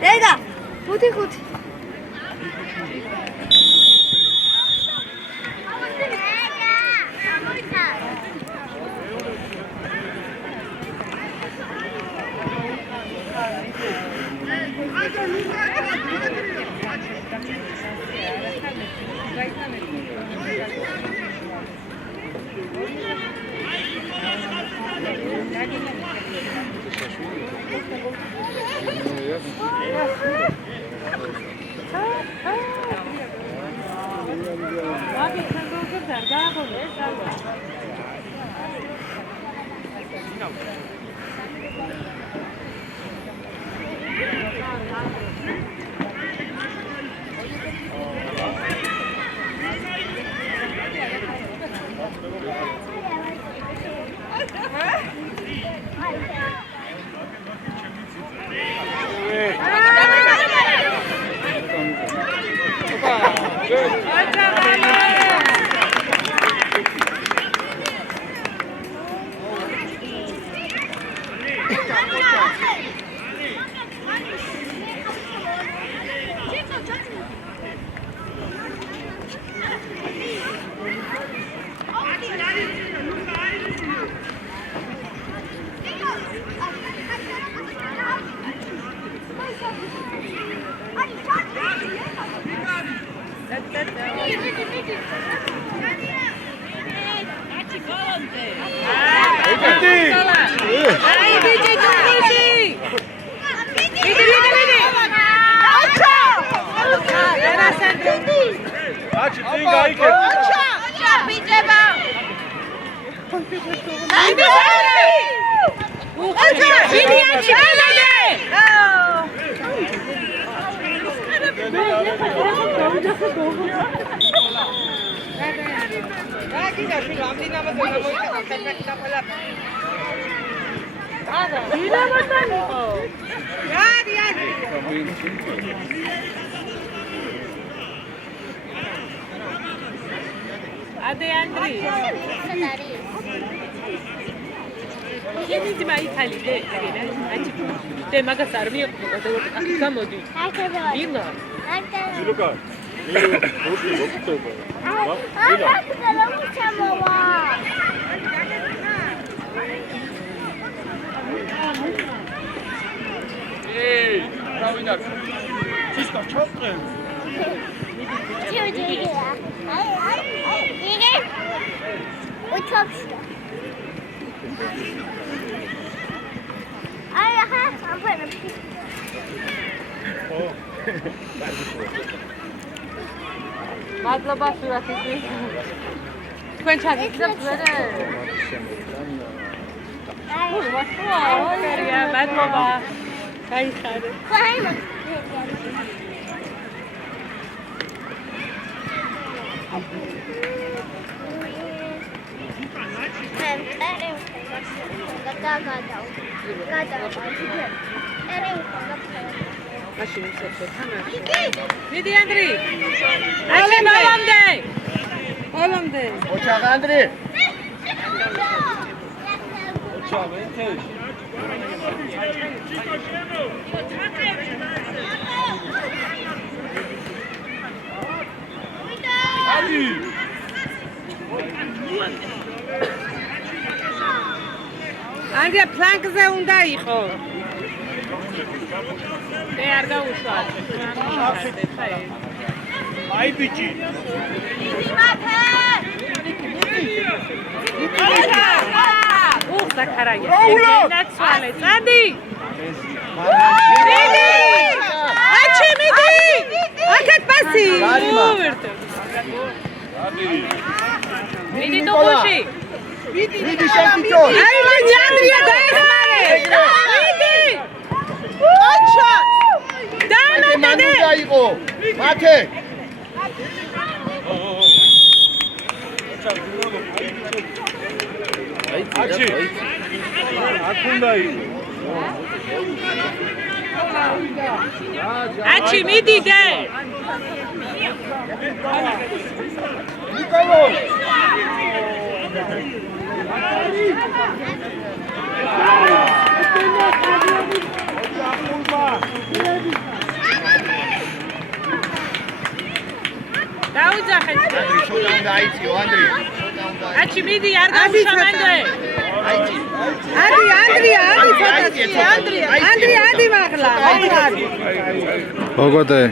Deda, ხუთი. მადლობა სურათისთვის. თქვენ ჩაგიგდებთ მერე? მადლობა. მადლობა. გაიხარე. Machine set. Vidi Andri. Ale mamamde. ყველამდე. ოჩაღ ანდრე. ოჩაღ ეთე. ალი. ანდრია ფლანგზე უნდა იყო. არ გაუშვა. აი ბიჭი. ზაქარია. ნაცვალე. წადი. აჩი მიდი. აქეთ პასი. მიდი დუღუში. მიდი შევтичო. აი მაინც ანდრია დაეხმარე. მიდი. ოჩა. მანდ დაიყო. მათე. აჩი. აქ უნდა იყო. აჩი მიდი დე. ნიკოლო. დაუძახეთ. შოთა უნდა აიწიო ანდრე. აჩი მიდი არ გაუშვა მანდე. აიწი. ანდრია ადი მაღლა. მოგოდე.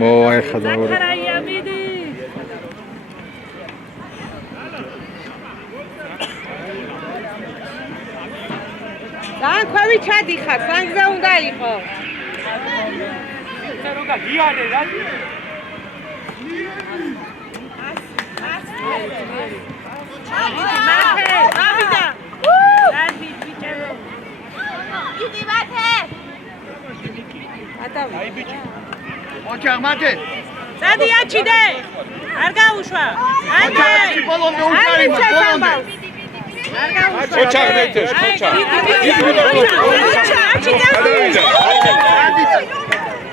მოაიხადა ორი. ზაქარია მიდი. განქვევი ჩადიხარ, ფლანგზე უნდა იყო. როდა გიარე რა. მათე, ავიდა. დადი ბიჭო. იდი მათე. აი ბიჭი. ოჩაღ მათე. დადი აჩიდე. არ გაუშვა. ოჩაღი ბოლომდე უკარი ბოლომდე. არ გაუშვა. ოჩაღ მეტეს, ოჩაღ.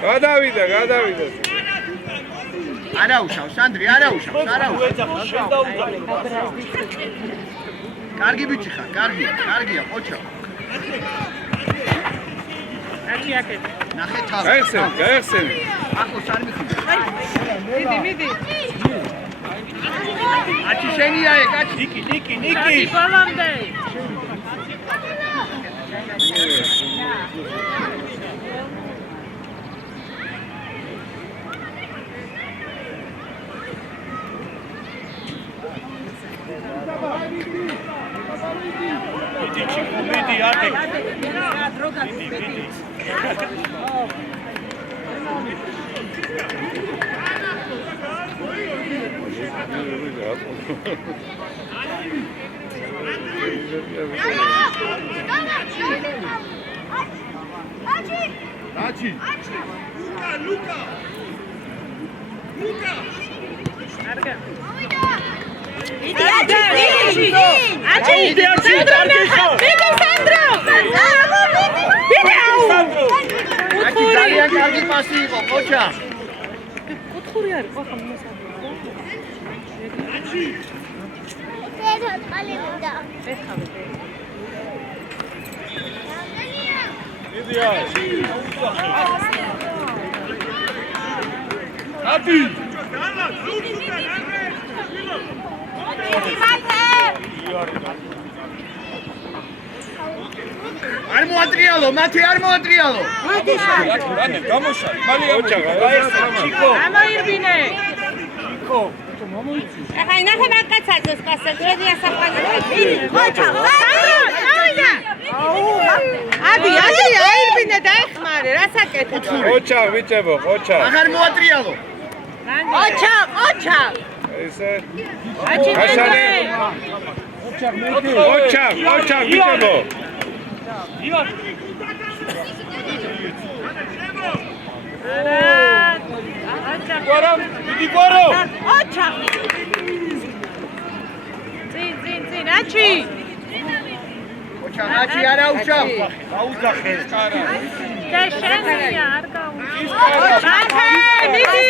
გადავიდა. არაუშავს ანდრე, არაუშავს. კარგი ბიჭი ხარ, კარგია, ოჩაღ. აჩი აქეთ. ნახე თავი. გაიხსენე. ახლოს არ მიხდი. მიდი. აჩი შენია ეგ, აჩი. ნიკი. დადი ბოლომდე. მიდი ატე. აჩი. ლუკა. იდი აჩი. სანდრო. აჩი ძალიან კარგი პასი იყო, ოჩაღ. კუთხური არის, ხო ხომ მოსაძო. აჩი. იდეა. აბი. არ მოატრიალო, მათე არ მოატრიალო. რანე გამოსა. მალე ოჩაღ. ჩიკო. ამოირბინე. ჩიკო. ახლა ინახე მაგკაცაძეს პასებს, შედი ასახვალე. ოჩა, დავიდა. ადი, აირბინე დაეხმარე, რასაკეთებ? ოჩაღ ვიჭებო, ოჩაღ. აღარ მოატრიალო. ოჩა. ესე. აჩიდე. ოჩაღ ვიჭებო. იარ. გვარამ, მიდი გვარო. ოჩა. წინ, აჩი. ოჩაღ, აჩი არაუშავ. აუძახე კარა. და შენია არ გაუშვა. მათე, მიდი.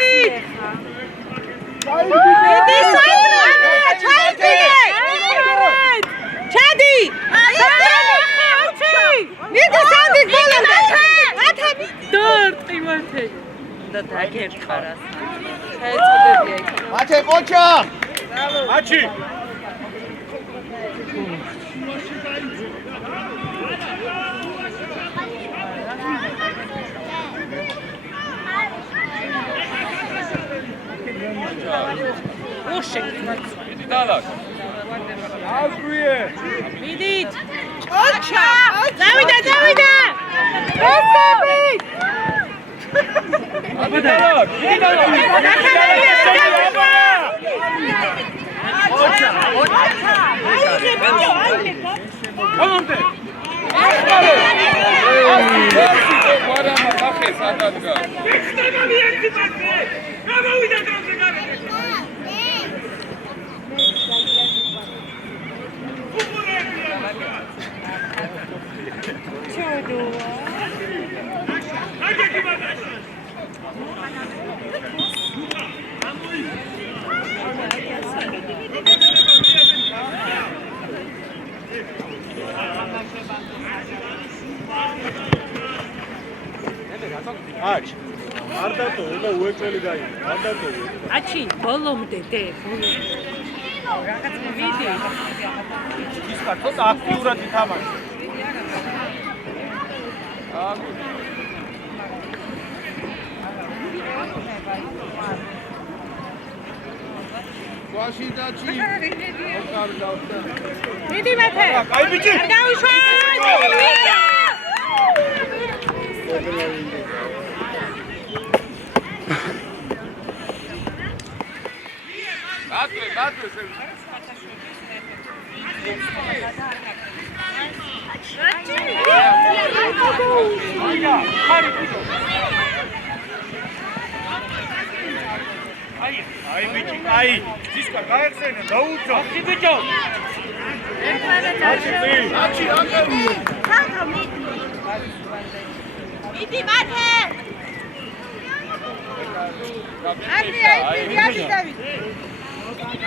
მიდი საიდრე ჩადი მიდი სანდის ბოლომდე დორტი მათე და დაგერყარას შეეწოდებია იქ მათე ყოჩა აჩი მიდი დალაკ აგვიე მიდით ოჩა დავიდა ესები მიდი დალაკ ოჩა გამონდე მარამა ხახე სადადგა გამოვიდა დროზე გარეთ აჩ არ დატო უნდა უეჭველი გაიგო არ დატო აჩი ბოლომდე რაღაც ვიდე ის კაცო აქტიურად ითამაშე ვაში დაჩი ოკარ დავდა მიდი მეთე აი ბიჭი არ გავიშვა ბატვე აი ბიჭი აი ისკა გაიხსენე დაუძო ახი ბიჭო აჩი მიდი მათე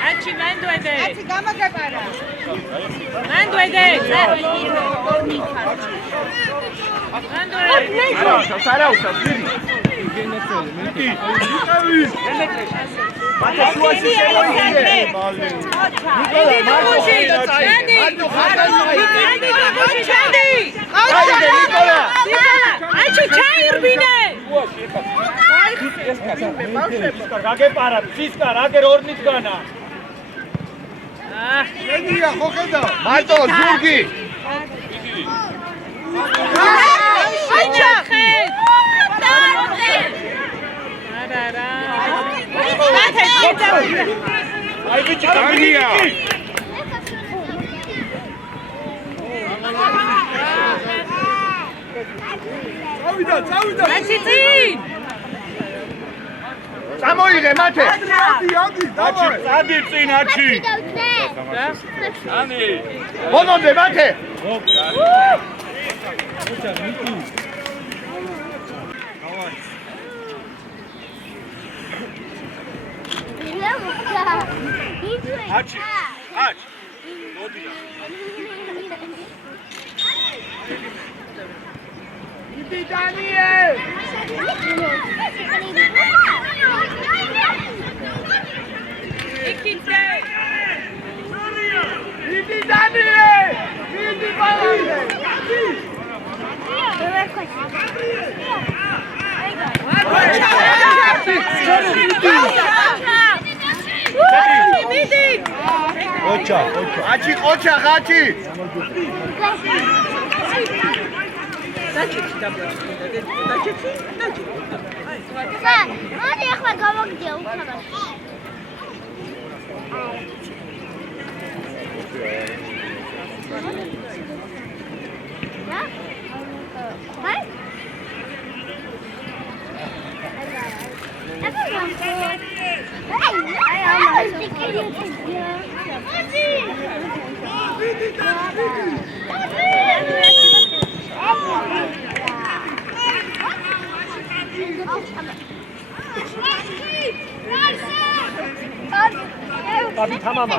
აჩი მანდვედე აჩი გამაგებარა მანდვედე სარაუსა ძირი მიდი მათე შუაში შემოიძე გაგეპარა ცისკა რაგერ ორნისგანა ეგია ხო ხედა მარტო ზურგი აი ბიჭი დაგია წავიდა აჩი წინ წამოიღე მათე აჩი წადი წინ აჩი ანი ბოლომდე მათე აჩი მოდია იდი დანიე იქიცე იდი დანიე იდი ბალანზე ოჩა აჩი ყოჩა ხაჩი დაჩეცი დაჩეცი მოდი ახლა გავაგდია უხარაში კაბი თამამა.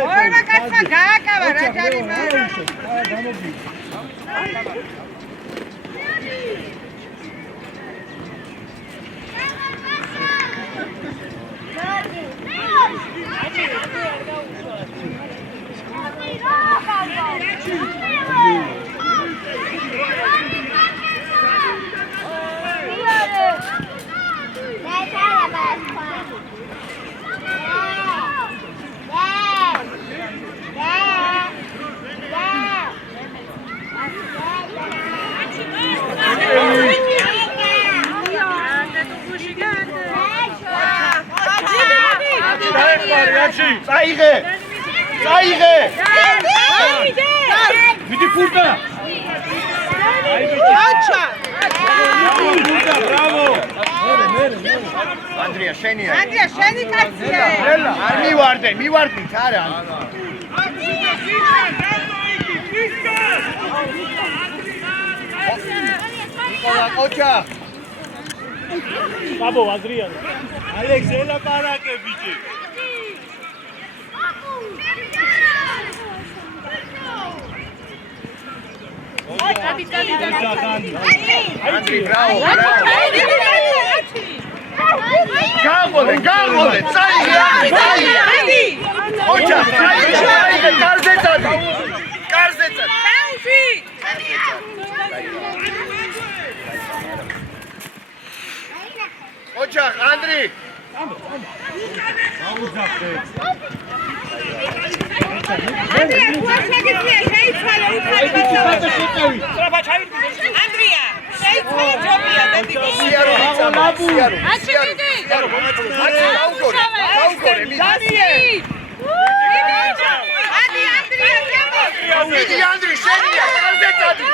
ორმა კაცმა გააკავა რა ჯარიმა. წაიღე! წაიღე! მიდი ფურტა! აჩა! ბრავო! ანდრია შენია. ანდრია შენი კაცია. არ მივარდე, მივარდით არა. ნიკოლა კოჩა. ბაბო აზრიანი. ალექს ელაპარაკე ბიჭი. ანდრი ბრავო, ბრავო. გაყოლე, გაყოლე, წაიღე, წაიღე. ოჩა, წაიღე, კარზე წადი. კარზე წადი. ხალხი! ოჩა, ანდრი. ანდრია, გუაშაგიწია, შეიცვალე, უცხო. ანდრია, შეიცვალე ჯობია, დედი. სიარო, სიარო. აჩი მიდი. აჩი გაუგორე, გაუგორე, მიდი. მიდი ანდრი, შენია, კარზე წადი.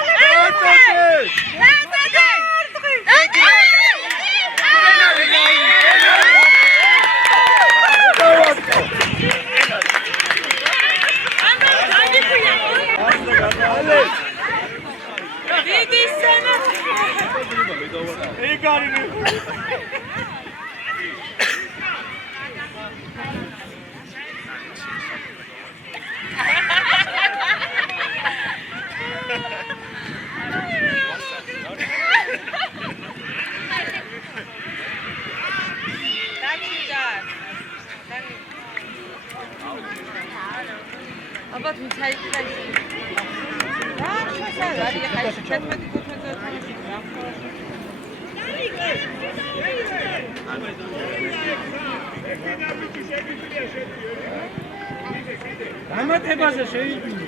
აბა თუ ჩაიქრა ის. რა შესაძლოა, არის ხაი 14-15 დამატებაზე შეიძინე.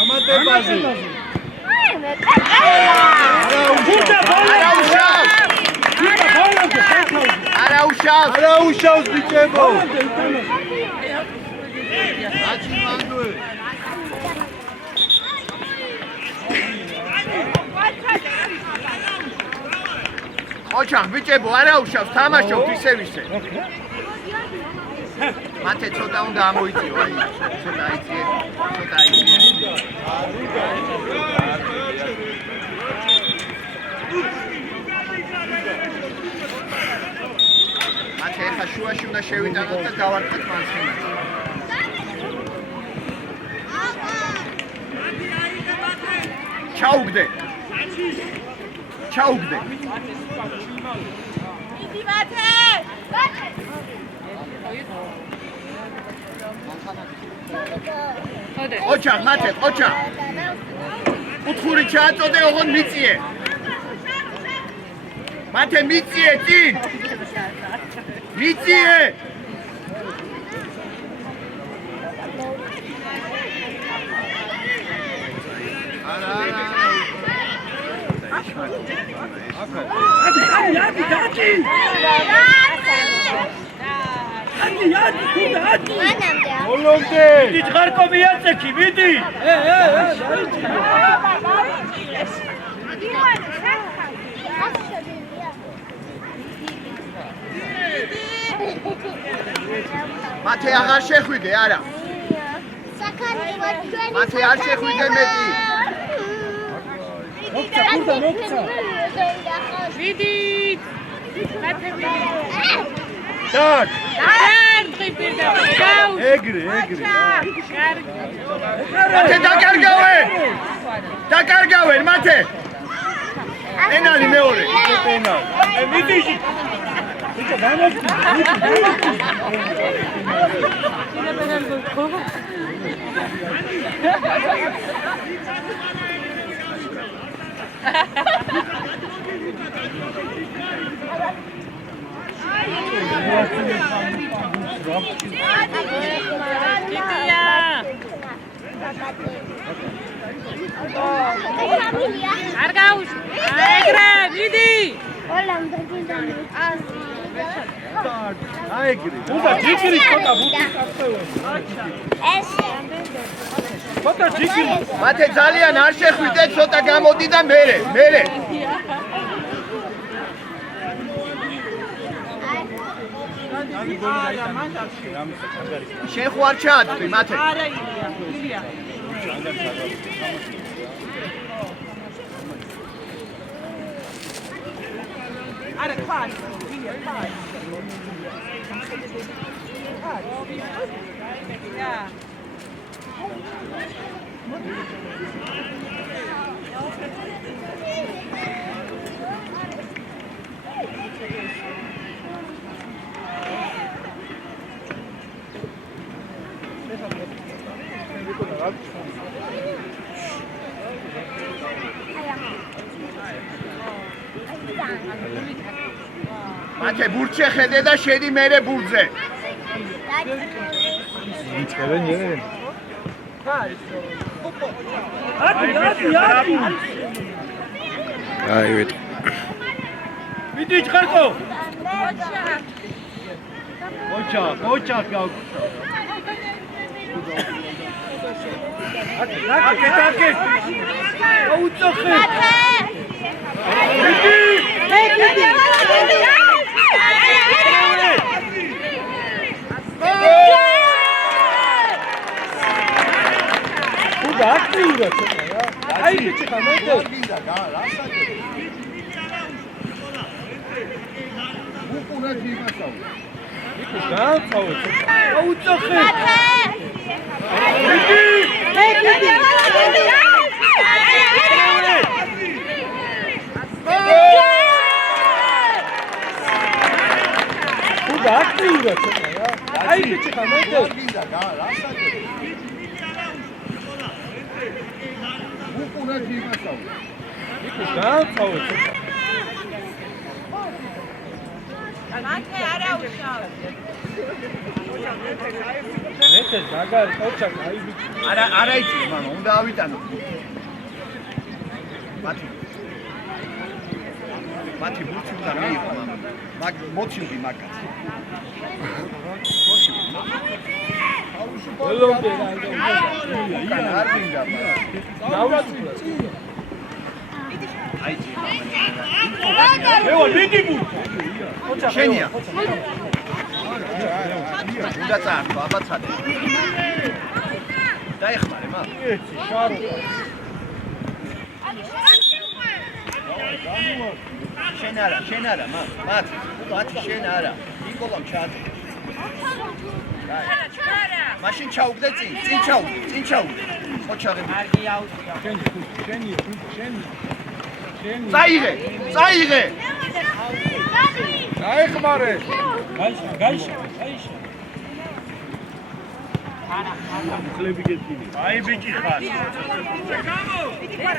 ამატებაზე. არა უშავს ბიჭებო. აჩი მანდუე. ოჩახ ბიჭებო არა უშავს თამაშობთ ისევ ისე. მათე ცოტა უნდა ამოიწიო აი ცოტა იწიე. მათე ხა შუაში უნდა შევიტანოთ და დავარქვათ მანქანას. ჩაუგდე. ჩაუგდე. მიდი მათე. ოჩა, მათე, ოჩა. უთხური ჩააწოდე, ოღონდ მიწიე. მათე მიწიე, წინ. მიწიე. ხარკო მიაწექი, მიდი. მათე აღარ შეხვიდე, არა. მათე არ შეხვიდე მეტი. მიდი. მათე მიდი. დაგ. ეგრე. მათე დაკარგავენ. დაკარგავენ, მათე. ენალი მეორე. მიდი. ბიჭო, გამოვდი. მათე ძალიან არ შეხვიდე, ცოტა გამოდი და მერე. შენ ხო არ ჩააწვი, მათე. არა, ხარ. მათე ბურჩე ხედე და შედი მერე ბურჯზე. აი ვიტყვი. მიდი ხარკო. ოჩა გავ. აკე. აუწოხე. მიდი. აი ბიჭი ხამეთო. უკუნეთი იმასავ. დააწავე. აუწოხე. მიდი. აი ბიჭი ხამეთო. უკუნეთი იმასავ. დააწავე. მათე არა უშავ. მეთე დაგარ ოჩა აი ბიჭი. არა იცი, მამა, უნდა ავიტანო. მათი ბურჩი უნდა მიიღო, მამა. მოციუდი მაგაც. ველოდე არ მინდა. აი ძი. მევა მიდი ბურჩი. შენია. უნდა წაართო, აბაცადე. დაეხმარე, მა. ეცი, შარო. შენ არა, მათი შენ არა. ნიკოლამ ჩააწ. მაშინ ჩაუგდე წინ ჩაუგდე. ოჩაღები. წაიღე. აიხმარე. გაიშა. აი ბიჭი ხარ.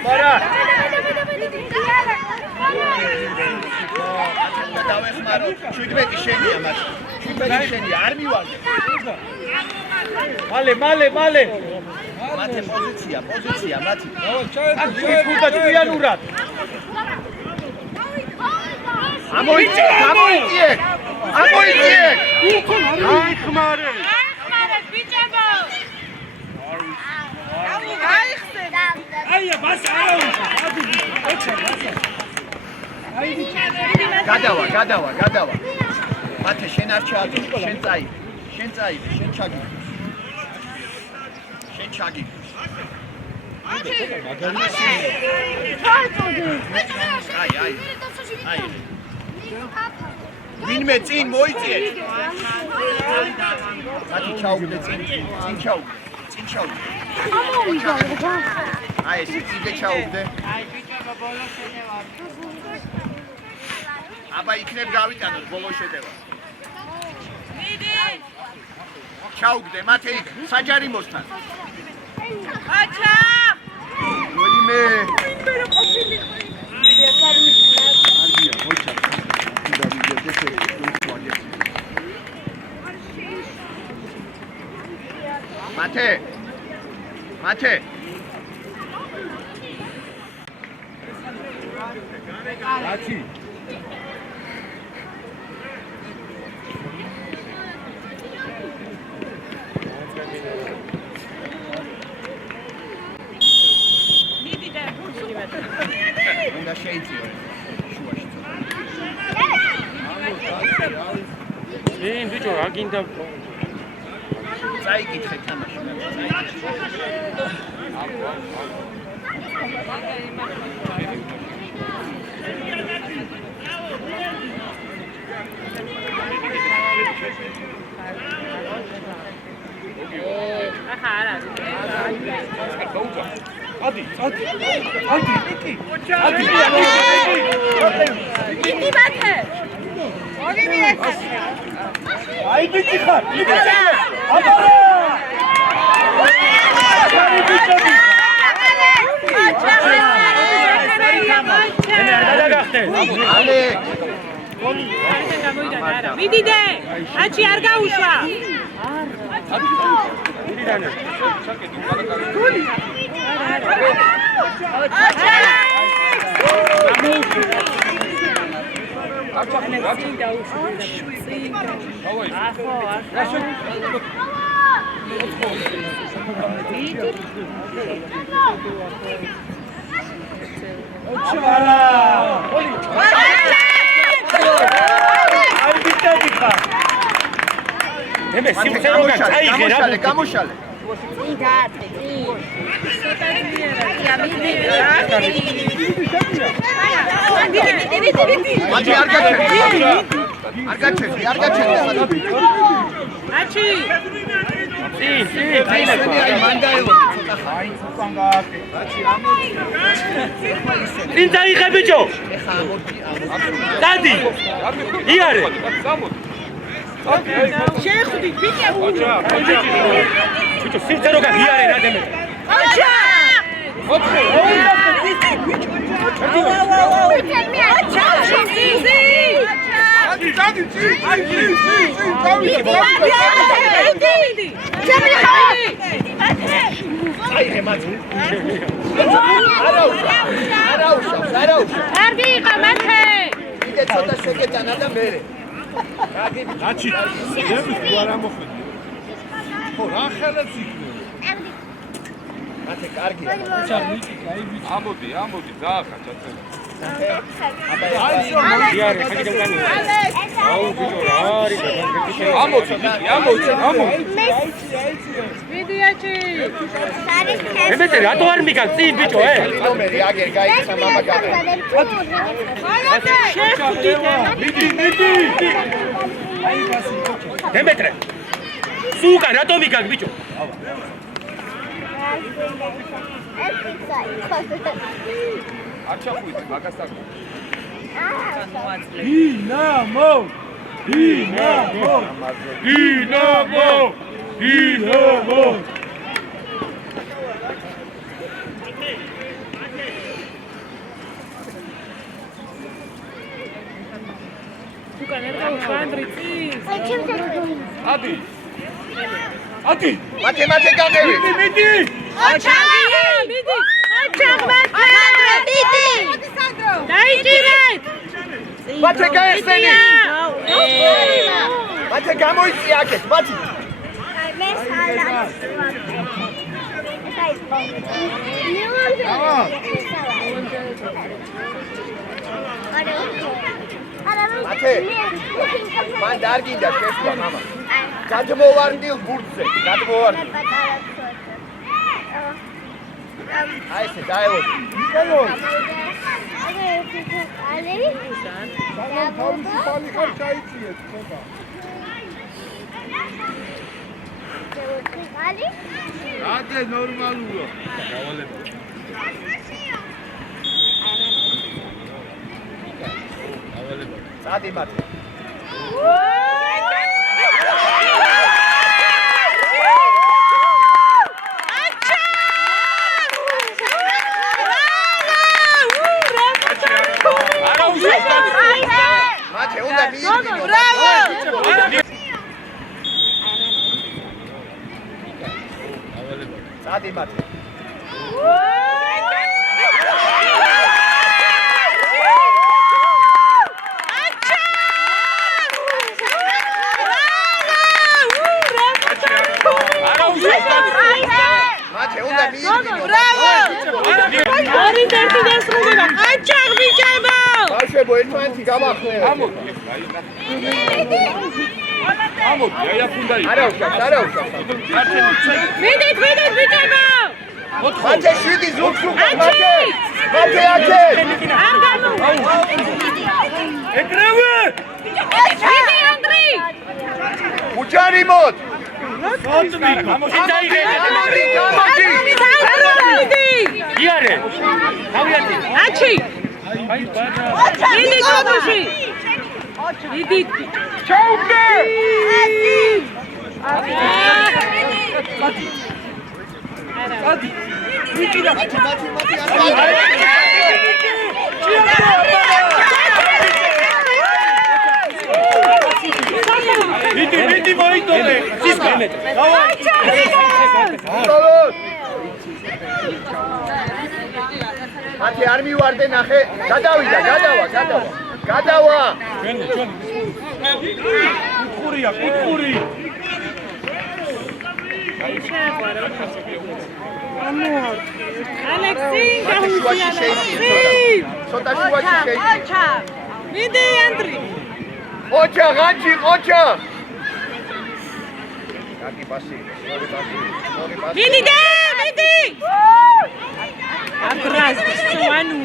მარა. დავეხმარო. 17 შენია მაშინ. 17 შენია, არ მივალდე. მალე. მათე პოზიცია, მათი. ფუტბა ჭკვიანურად. ამოიწიე. აიხმარე. ბიჭებო. გაიხსენ. აია ბას არავის. გადავა. მათე შენ არ ჩააგე, შენ წაიღე, შენ ჩაგიგე. აი. ვინმე წინ მოიწიეთ. მათი ჩაუგდე წინ ჩაუგდე. აი ეს წიგე ჩაუგდე. აბა იქნებ გავიტანოთ ბოლო შეტევა. ჩაუგდე მათე იქ საჯარიმოსთან. აჩა! ვინმე მათე ათი უნდა შეიძლება შუაში ბიჭო რა გინდა წაიკითხე თამაში ადი იკი მათე. ორი მიეცეს. აი ბიჭი ხარ აბარა ალე მიდიდე. აჩი არ გაუშვა. გამოშალე მათი არ გაჩერდი აჩი წინ დაიხე ბიჭო დადი იარე შეხვდი ბიჭო ბიჭო სიძე რო გიარე რა დემე აჩა კარგი იყო მათე იდე ცოტა შეკეტანა და მერე აჩი დების თუ არ ამოხვედი ხო რა ხელებს იქნება მათე კარგია ამოდი დაახა ჩაწევი იარე ხაგიდე უკანი აუ ბიჭო რა არის ამოდი ვიდი აჩი ემეთე რატო არ მიგან წინ ბიჭო მერე აგერ გაიქცა მამა გაბე შეხვდი დემეტრე სუკან რატომ იგაგ ბიჭო? არ ჩახვიდე მაგასთან. დინამო! დინამო! დინამო! დინამო! სუკან ერგა უშანდრი წის. ადი! ადი! მათე გაგევი. მიდი! აჩაღია, მიდი. აჩაღ მათე. მიდი. დაიჭირეთ. მათე გაიხსენი. მათე გამოიწი აქეთ, მათი. მათე. მან დარგინდა შესვლა მამა. გადმოვარდილ ბურთზე, გადმოვარდილ. აი ესე დაელოდი. თავისი ხარ ჩაიციეთ ხოდა. რატე ნორმალურია. დავალებო. დავალებო. წადი მათე. მათე უნდა მიიღო. წადი მათე. მათე უნდა მიიღო. ორი დერთი დასრულდება. აჩაღ ბიჭებო. ბავშვებო, ერთმანეთი გამახნევთ. ამოდი, აი აქ უნდა იყოს. არა უშავს. მიდით ბიჭებო. მათე 7 ზურგს უკან მათე. მათე აქეთ. არ გამო. ეკრევე! მიდი ანდრი. უჯარი მოდ. გამოდი! მიდი. იარე! თავიანთი! აჩი. აი ბადა! მიდი კობუში. მიდი. ჩაუგდე! ადი! ვიკიდა! მათი. მიდი მოიტოვე! სისკა! მათი არ მივარდე ნახე. გადავა. ჩვენ კუთხურია, კუთხური! ალექსი, შუაში შეიძლება. ცოტა შუაში შეიძლება. აჩა. მიდი ანდრი. ოჩა, ღანჯი, ოჩა. კარგი პასი, ორი პასი. მიდი. აბრაზ სვანუ.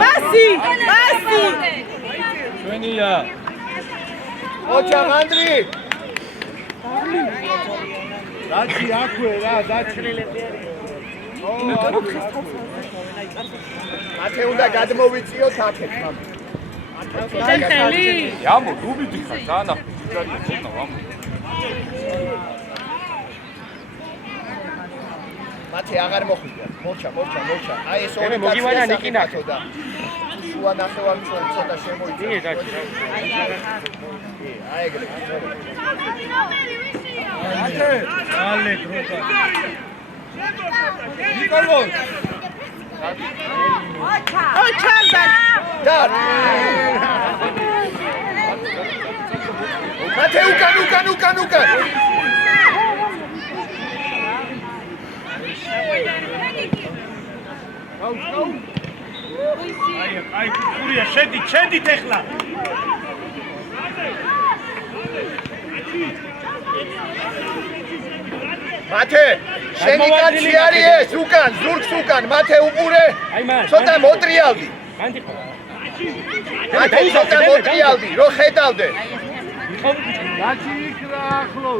ბასი. ჩვენია! ოჩა, ღანდრი. დაჩი აქვე რა, დაჩი. მათე უნდა გადმოვიწიოთ აქეთ, მამა. ხელი. ამო, დუბიდი ხარ, დაანახე, ჯარია, ხონა, ამო. მათე აღარ მოხვიდეთ. მოჩა. აი ეს ორი მოგივანა ნიკინახე. შუა ნახევარმცველი ცოტა შემოიწა. დინე დაჩი რა. აი ეგრე. მათე, ალე დროთა. ნიკოლოს. ოჩა. და მათე უკან. აი კურია, შედით ეხლა. მათე, შენი კაცი არის ეს, უკან, ზურგს უკან, მათე უყურე. აი მან. ცოტა მოტრიალდი. განდი ხო? მათე ცოტა მოტრიალდი, რო ხედავდე. ხო დაჩი იქ რა ახლო.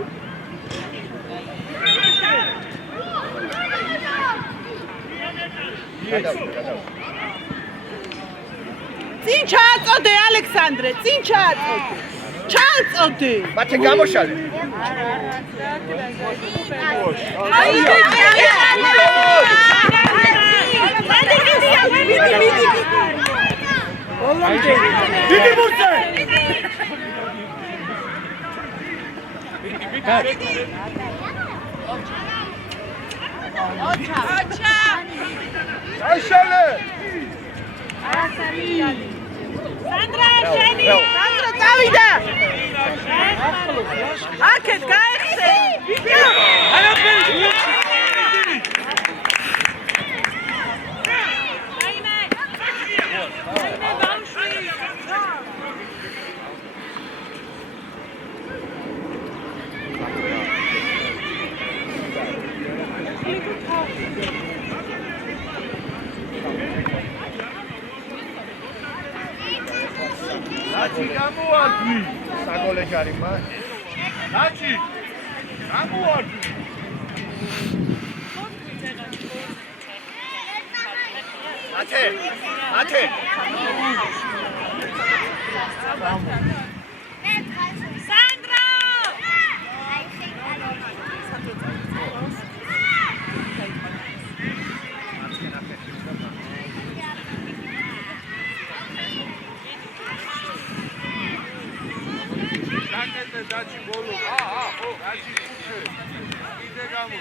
წინ ჩააწოდე ალექსანდრე, წინ ჩააწოდე. ჩააწოდე. მათე გამოშალე. დიდი მურცე. აიშალე. სანდრა შენი. სანდრა წავიდა. აქეთ გაიხსე. დაჩი გამოარდი. საგოლე ჯარი მან. დაჩი გამოარდი. მათე. სანდრა. დაჩი ბოლო. ო, დაჩი კუშე. იდე გამო.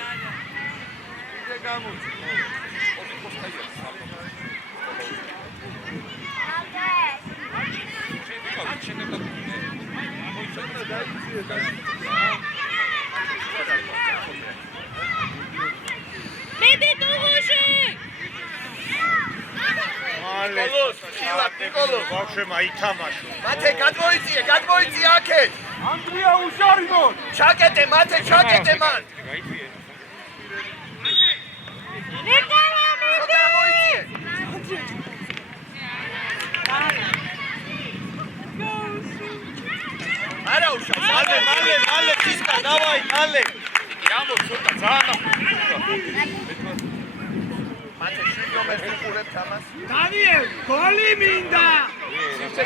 მიდი ტუღუში. ნიკოლოს. ბავშვი მაითამაშო. მათე გადმოიწია აქეთ. ანდრია უშარინო. ჩაკეტე მან. არა უშავს. მალე ფისკა დავაი, მალე. გამო ცოტა ძალიან. მათე შეგომეს უყურებთ ამას. დანიელ, გოლი მინდა. მათე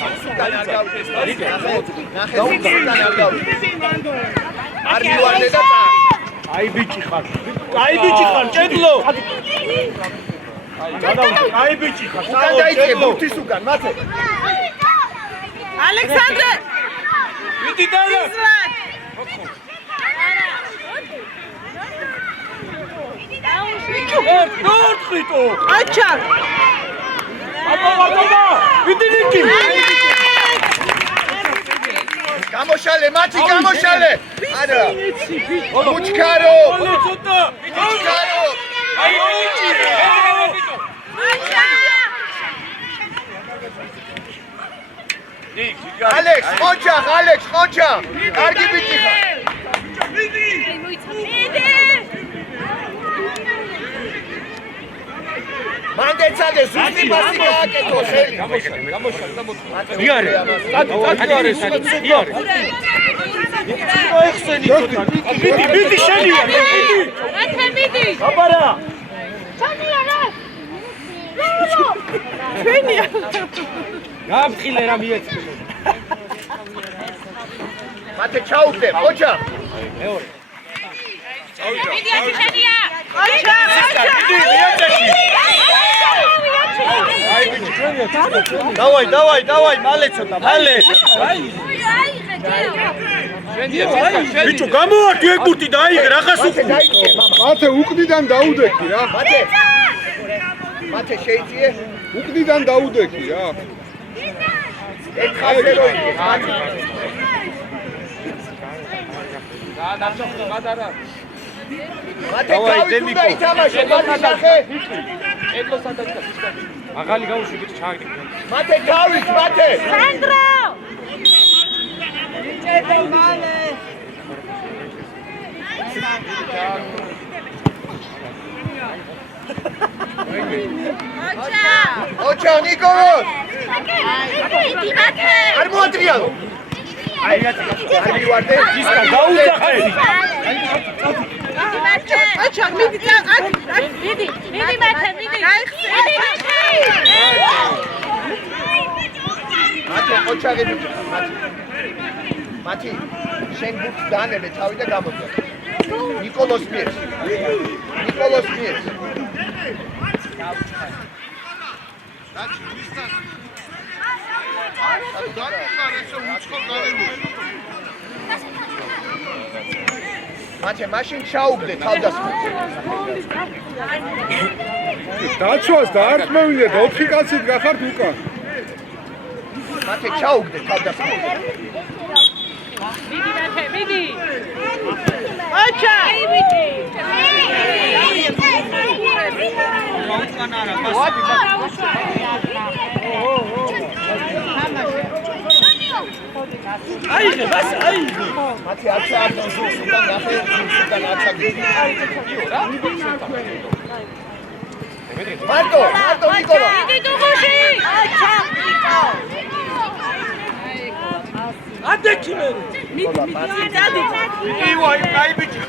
სამსუგან არ გავიდეს. ნახე სამსუგან არ გავიდეს. არ მივარდე და წა. აი ბიჭი ხარ, ჭედლო. აი ბიჭი ხარ, უკან დაიწე ბურთის უკან, მათე. ალექსანდრე. მიდი დალა. ნორთხიტო. აჩა. აბა, მიდი ნიკი. გამოშალე, არა. უჩქარო. აი ბიჭი. ალექს, ხონჩა. კარგი ბიჭი ხარ. მანდეცადე ზუსტი პასი გააკეთო ხელი. გამოშალე და მოთხარ. იარე. მოიხსენი ცოტა. მიდი შენია, მიდი. მიდი. აბარა. ჩვენია. გამხილე რა მიეცე. მათე ჩაუგდე, ხონჩა. მეორე. მიდი აჩენია. აჩა. აი ბიჭი ჩვენია. დავაი, მალე ცოტა, მალე. ბიჭო, გამოარდი ეგურთი და აიღე რაღაც უკვე. მათე უკდიდან დაუდექი რა. მათე შეიძიე. უკდიდან დაუდექი რა. ერთხელ როიგე. მათე თავი უნდა ითამაშე, მათე ნახე. აღალი გავუშვი ბიჭი ჩააგდე. მათე თავით. სანდრა. ოჩა, ნიკოლოს. არ მოატრიალო. აი რა არ მივარდე. ისკა დაუძახე. აჩა მიდი მიდი მათე მიდი მათე ოჩაღები მათი შენ გუქს დაანებე თავი და გამოდი ნიკოლოს მიერ მათე მაშინ ჩაუგდე თავდასხმას დაცვას დაარტყმევინე და 4 კაცით გახართ უკან. მათე ჩაუგდე თავდასხმას მიდი მათე მიდი აჩა მიდი აიღე ბას აიღე მათე აჩა არ დოსულიდან ნახე სულიდან აჩა მარტო ნიკოლა მიდი დუღუში აჩა ადექი მე მიდი დადი ივაი კაი ბიჭი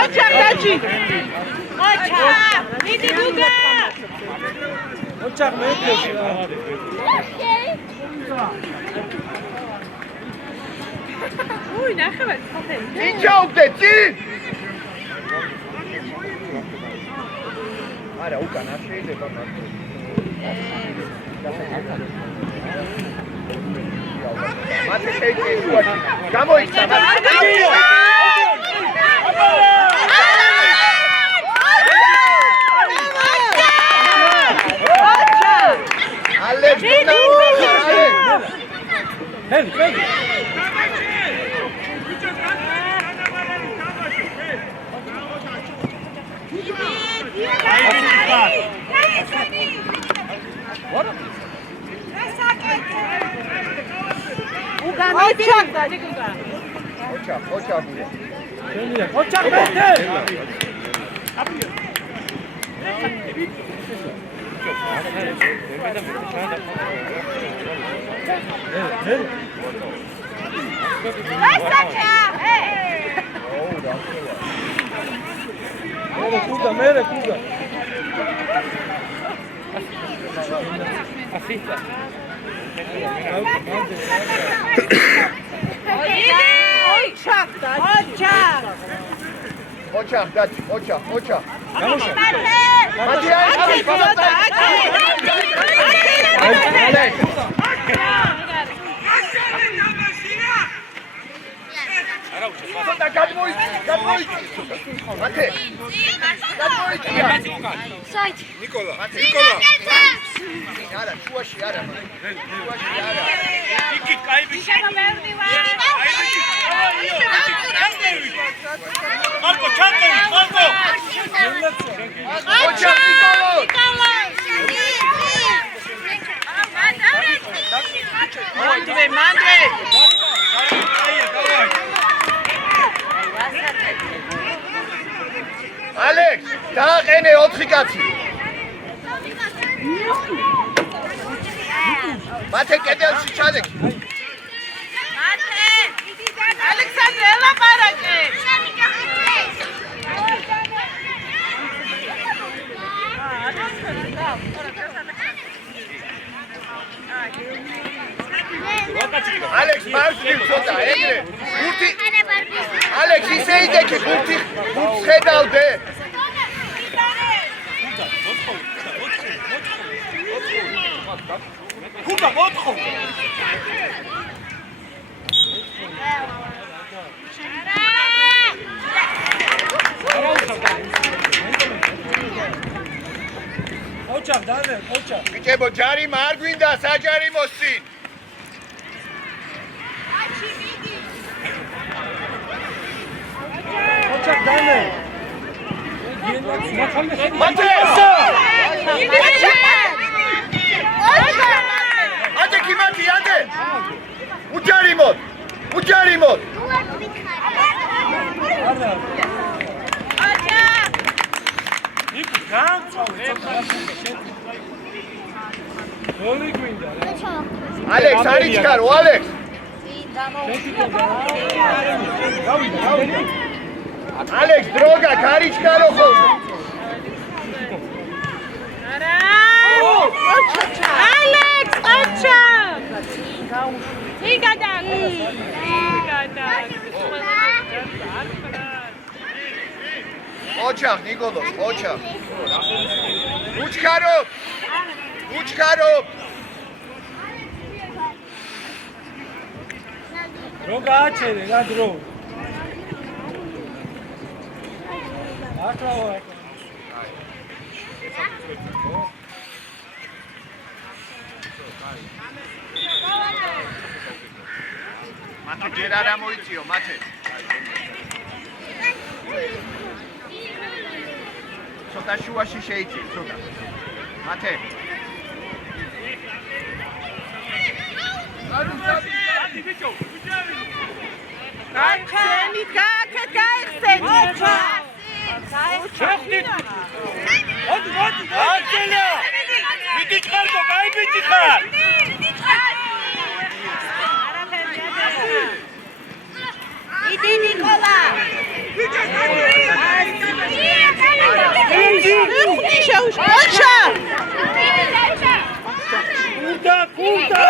აჩა დაჭი აჩა მიდი დუგა ოჩახ მე ექში უი ნახევარი ხოთელი წინ ჩაუგდე წინ არა უკან არ შეიძლება მარტო მათე შეიძლება შუაში გამოიქცა ალექს ჰელი ოჩა ოჩახ მე Kuga, mere kuga. Asista. ოჩა დაჭი ოჩა გამოსა. მათი აი და გადმოიწი მათე საით ნიკოლა არა შუაში არა იქი კაი ბიჭი. მაკო ჩანტევი, მაკო. ოჩა ნიკოლო მანდრე ალექს დააყენე 4 კაცი მათე კედელში ჩადეკი ალექსანდრე ელაპარაკე ალექს მარცხნივ ცოტა ეგრე გურთი ალექს ისე იდექი გურთს ხედავდე Kuga, მოთხო. ოჩახ დანე, ოჩახ. ბიჭებო ჯარი არ გვინდა საჯარი მოსწინ ოჩახ დანე. მათე ადე კიმათი ადე უჯარი მოდ იქ განწავე. გოლი გვინდა. ალექს არიჩქარო, ალექს. ალექს დროგა კარიჩქარო ხოლმე. არა! ალექს, ოჩა! იგადა! ოჩახ ნიკოლოს, ოჩახ. უჩქარო! უჩქარო! დრო გააჩერე რა დრო. აკლა მათე ჯერ არ ამოიწიო, მათე. ცოტა შუაში შეიწიე, ცოტა. მათე. გაჩენით, გაიხსენით! ოჩა! ჩეხდით. მოდი, მოდი, აკელა. მიდიჭხარდო, გაიბიჭხარ. იდი ნიკოლა! ოჩა! კულტა!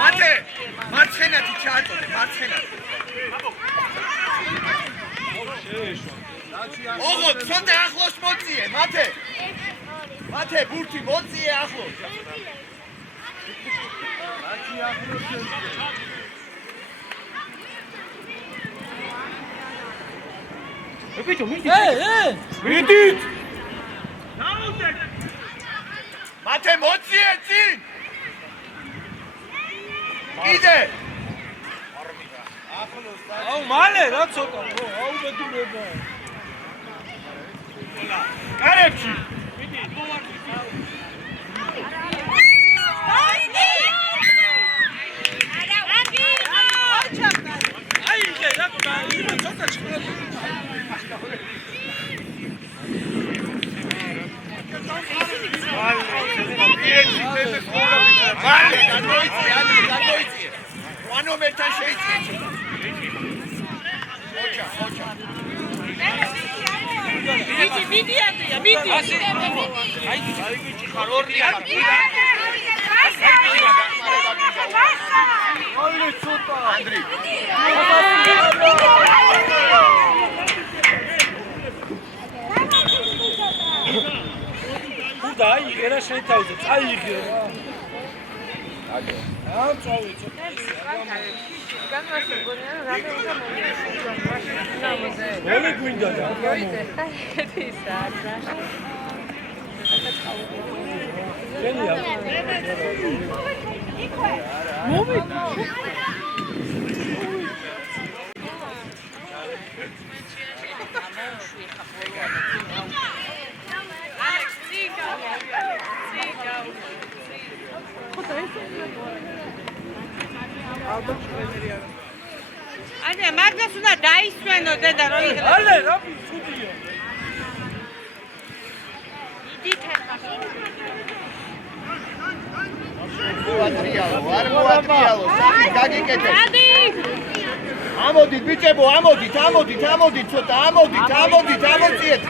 მათე, მარცხენათი ჩააწოდე, მარცხენათი. ოღო, ცოტა ახლოს მოწიე, მათე. მათე, ბურთი მოწიე ახლოს. ბიჭო, მიდით. მათე მოწიე წინ. კიდე. აუ მალე რა ცოტა, აუ ბედურება. კარებში. მალე გადმოიწიე, გადმოიწიე. ვანომერთან შეიწიე. ოჩა, ოჩა. მიდი ანდრია, მიდი. აი გიჭიხარ ორი არ. აი ცოტა. ანდრი. დაი ერა შეთავზე, წაიღე რა. აგე. ამ წავიწო. გოლი გვინდა და ანე მაგას უნდა დაისვენო დედა რო იღლა. ალე რა ფუძია. მოატრიალო, არ მოატრიალო, სახი გაგიკეთე. ამოდით ბიჭებო, ამოდით, ამოდით, ამოდით, ცოტა ამოდით, ამოდით, ამოწიეთ.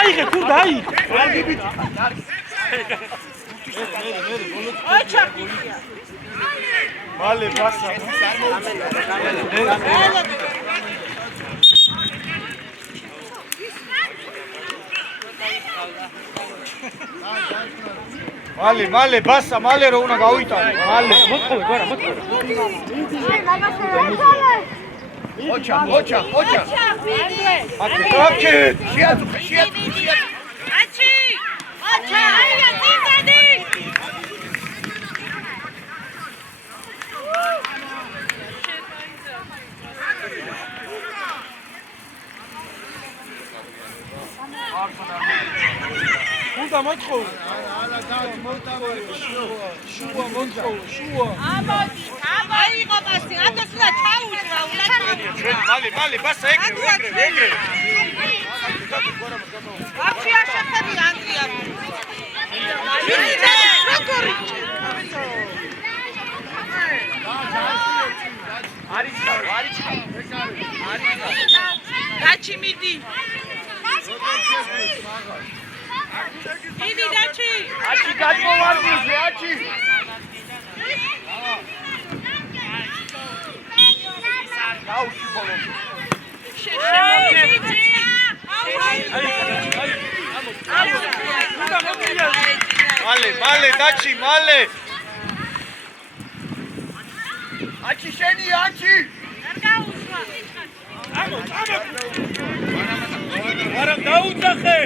აიღე ქურდა აიღე ოჩახია მალე ბასა მალე ბასა მალე რო უნდა გავიტანო მალე მოთხოვე გვარა მოთხოვე ოჩა აკე შეაწუხე აჩი ოჩა აია ძინდადი უნდა მოთხოვე შუა მოთხოვე შუა ამოდი აიღო პასი ათოს უნდა ჩაუჭრა მალე ბასა ეგრე აქში არ შეხედი ანდრია დაჩი მიდი მიდი დაჩი აჩი გადმოვარდიზე აჩი გაუში ბოლო მალე დაჩი მალე აჩი შენი აჩი არ გაუშვა არა დაუძახე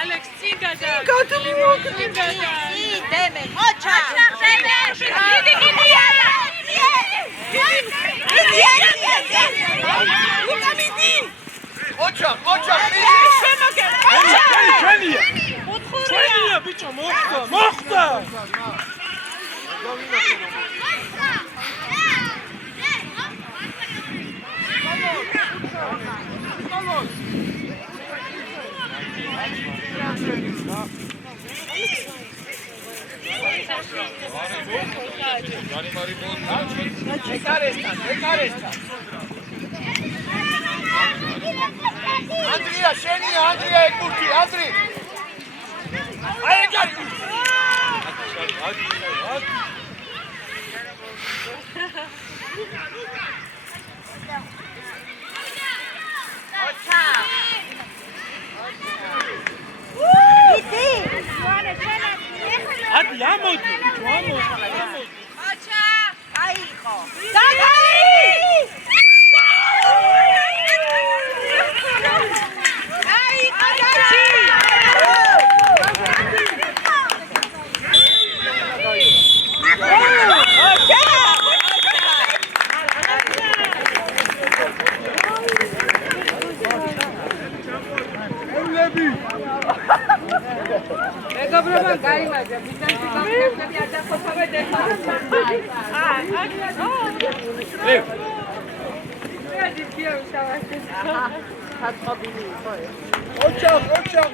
ალექს ციგადა გადმოგდები დემე ოჩა ჩვენია ბიჭო მოხდა Andrea, შენი Andrea ეკურთი, Andri. აი ეგარი. ოჩა ადი ამოდი, ოჩა აიღო მეგობრებო გაიმარჯვა ბიჭანში გამხდები ადახოთავე დეხა ოჩა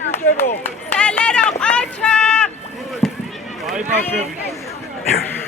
ბიჭებო სელერო ოჩა აი ბავშვები